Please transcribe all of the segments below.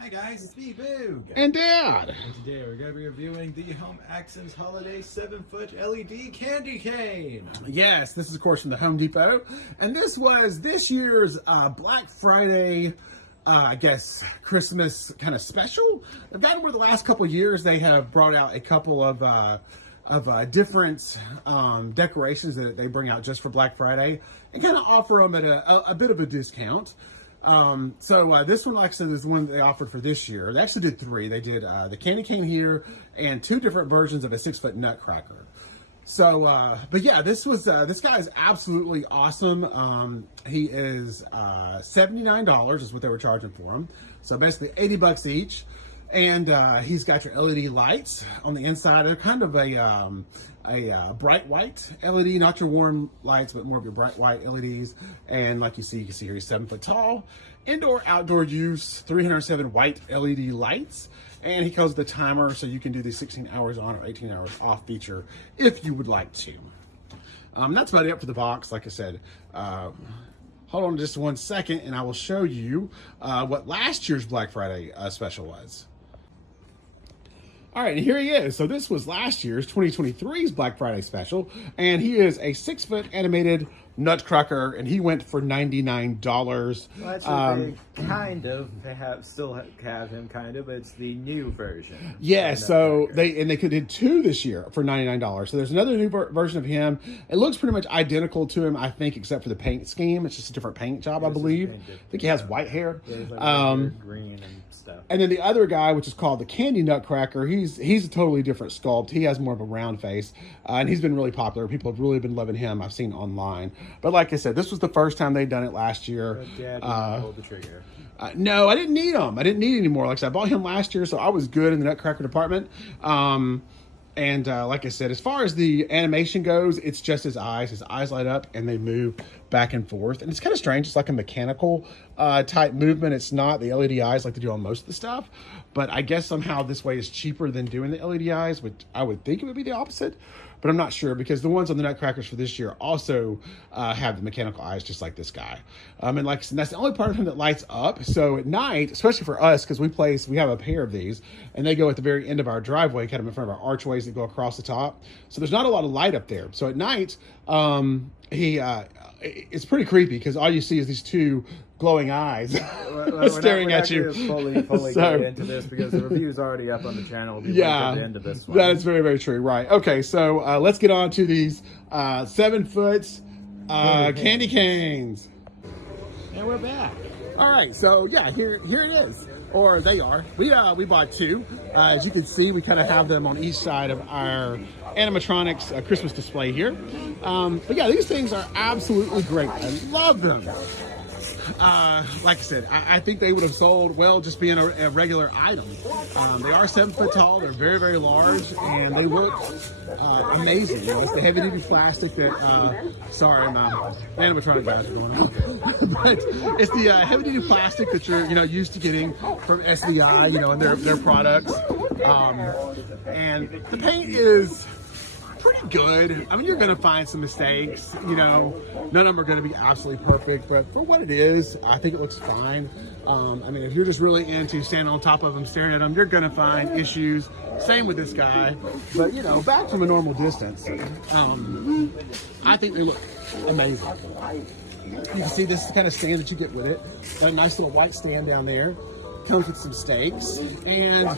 Hi guys, it's me, Boog. And Dad. And today we're going to be reviewing the Home Accents Holiday 7-foot LED candy cane. Yes, this is of course from the Home Depot. And this was this year's Black Friday, I guess, Christmas kind of special. I've gotten where the last couple of years they have brought out a couple of different decorations that they bring out just for Black Friday and kind of offer them at a bit of a discount. This one, like I said, is the one that they offered for this year. They actually did three. They did the candy cane here and two different versions of a 6-foot Nutcracker. But yeah, this guy is absolutely awesome. He is $79 is what they were charging for him. So basically $80 each. And he's got your LED lights on the inside. They're kind of a bright white LED, not your warm lights, but more of your bright white LEDs. And like you can see here, he's 7 foot tall. Indoor, outdoor use, 307 white LED lights. And he comes with a timer, so you can do the 16 hours on or 18 hours off feature if you would like to. That's about it for the box. Like I said, hold on just 1 second, and I will show you what last year's Black Friday special was. All right, and here he is. So this was last year's 2023's Black Friday special, and he is a 6-foot animated Nutcracker, and he went for $99. Well, actually, they still have him kind of, but it's the new version. Yeah, so they did two this year for $99. So there's another new version of him. It looks pretty much identical to him, I think, except for the paint scheme. It's just a different paint job, I believe. I think he has white hair. Yeah, he's like green and stuff. And then the other guy, which is called the Candy Nutcracker, he's a totally different sculpt. He has more of a round face, and he's been really popular. People have really been loving him. I've seen online. But like I said, this was the first time they'd done it last year. But Dad didn't pull the trigger. No, I didn't need him. I didn't need any more. Like I said, I bought him last year, so I was good in the Nutcracker department. Like I said, as far as the animation goes, it's just his eyes. His eyes light up and they move back and forth. And it's kind of strange. It's like a mechanical type movement. It's not the LED eyes like they do on most of the stuff. But I guess somehow this way is cheaper than doing the LED eyes, which I would think it would be the opposite. But I'm not sure because the ones on the Nutcrackers for this year also have the mechanical eyes just like this guy. And like I said, that's the only part of him that lights up. So at night, especially for us, because we have a pair of these, and they go at the very end of our driveway, kind of in front of our archways that go across the top. So there's not a lot of light up there. So at night, it's pretty creepy because all you see is these two glowing eyes staring at you. Fully get into this because the review's already up on the channel. We'll be at the end of this one. That is very, very true. Right. Okay. So let's get on to these 7-foot candy canes. And we're back. All right. So yeah, here it is. Or they are. We bought two. As you can see, we kind of have them on each side of our animatronics Christmas display here. But yeah, these things are absolutely great. I love them. Like I said, I think they would have sold well just being a regular item. They are 7 foot tall. They're very, very large, and they look amazing. You know, it's the heavy-duty plastic that. Sorry, my animatronic guys are going on. But it's the heavy-duty plastic that you're used to getting from SDI, and their products. And the paint is pretty good. I mean, you're going to find some mistakes, none of them are going to be absolutely perfect, but for what it is, I think it looks fine. I mean, if you're just really into standing on top of them, staring at them, you're going to find issues. Same with this guy, but back from a normal distance, I think they look amazing. You can see this kind of stand that you get with it. Got a nice little white stand down there. Comes with some stakes, and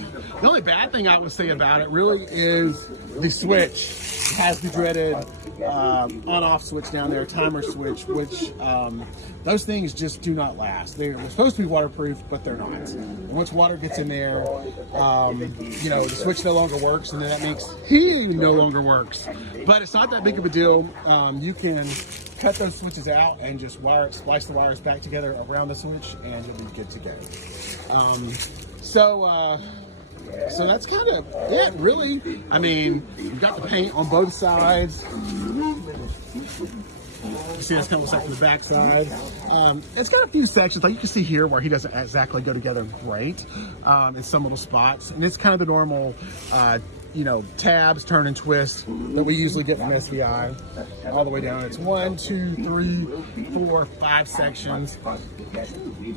the only bad thing I would say about it really is the switch. It has the dreaded on-off switch down there, timer switch, which those things just do not last. They're supposed to be waterproof, but they're not. And once water gets in there, the switch no longer works, and then that makes he no longer works. But it's not that big of a deal. You can cut those switches out and just splice the wires back together around the switch, and you'll be good to go. So that's kind of it, really. I mean, you've got the paint on both sides. You see that's kind of looks like from the back side. It's got a few sections, like you can see here, where he doesn't exactly go together great in some little spots. And it's kind of the normal, tabs, turn and twist that we usually get from SVI all the way down. It's 1, 2, 3, 4, 5 sections.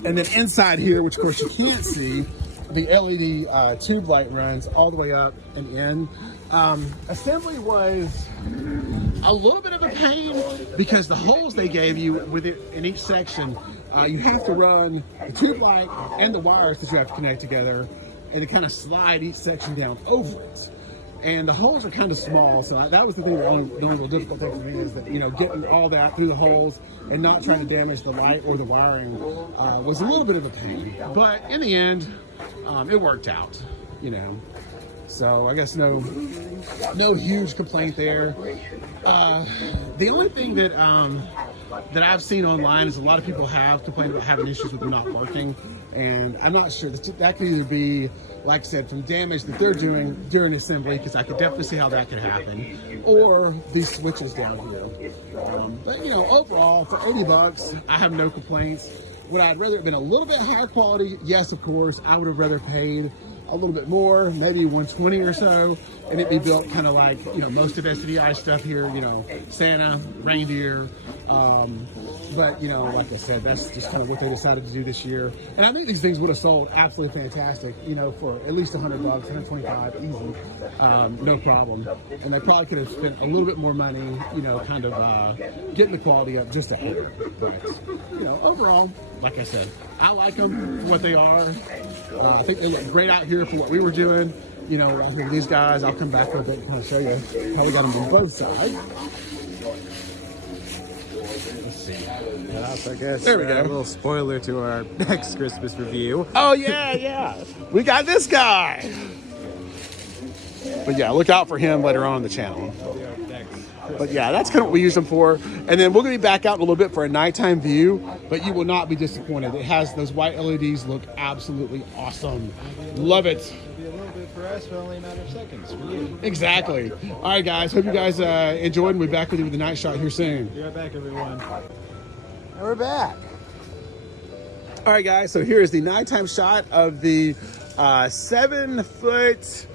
And then inside here, which of course you can't see, the LED tube light runs all the way up and in. Assembly was a little bit of a pain because the holes they gave you with it in each section, you have to run the tube light and the wires that you have to connect together, and to kind of slide each section down over it. And the holes are kind of small, so that was the thing. The only real difficult thing for me is that, you know, getting all that through the holes and not trying to damage the light or the wiring was a little bit of a pain. But in the end, it worked out, you know. So I guess no huge complaint there. The only thing that that I've seen online is a lot of people have complained about having issues with them not working, and I'm not sure that could either be, like I said, from damage that they're doing during assembly, because I could definitely see how that could happen, or these switches down here. But you know, overall, for 80 bucks, I have no complaints. Would I rather have been a little bit higher quality? Yes, of course. I would have rather paid a little bit more, maybe 120 or so, and it'd be built kind of like, you know, most of SDI stuff here, you know, Santa, reindeer. But, you know, like I said, that's just kind of what they decided to do this year. And I think these things would have sold absolutely fantastic, you know, for at least 100 bucks, 125, easy, no problem. And they probably could have spent a little bit more money, you know, kind of getting the quality up just a hair. But, you know, overall, like I said, I like them for what they are. I think they look great out here for what we were doing. You know, I think these guys, I'll come back a bit and kind of show you how we got them on both sides. Let's see. I guess there we go. A little spoiler to our next Christmas review. Oh, yeah. We got this guy. But yeah, look out for him later on in the channel. But yeah, that's kind of what we use them for. And then we're going to be back out in a little bit for a nighttime view, but you will not be disappointed. It has those white LEDs, look absolutely awesome. Love it. It'll be a little bit for us, but only a matter of seconds for you. Exactly. All right, guys. Hope you guys enjoyed. We'll be back with you with the night shot here soon. Be right back, everyone. And we're back. All right, guys. So here is the nighttime shot of the 7-foot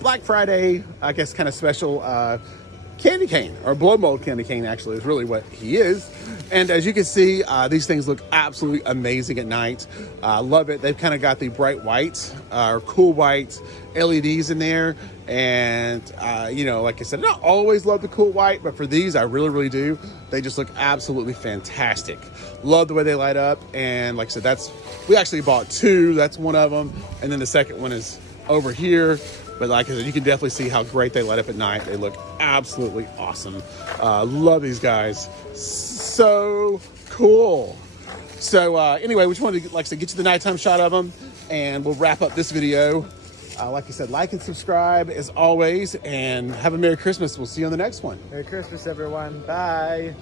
Black Friday, I guess, kind of special candy cane, or blow mold candy cane, actually, is really what he is. And as you can see, these things look absolutely amazing at night. Love it. They've kind of got the bright white or cool white LEDs in there. And, you know, like I said, I don't always love the cool white, but for these, I really, really do. They just look absolutely fantastic. Love the way they light up. And like I said, we actually bought two. That's one of them. And then the second one is over here. But like I said, you can definitely see how great they light up at night. They look absolutely awesome. Love these guys. So cool. So anyway, we just wanted to, like I said, get you the nighttime shot of them, and we'll wrap up this video. Like I said, like and subscribe as always, and have a Merry Christmas. We'll see you on the next one. Merry Christmas, everyone. Bye.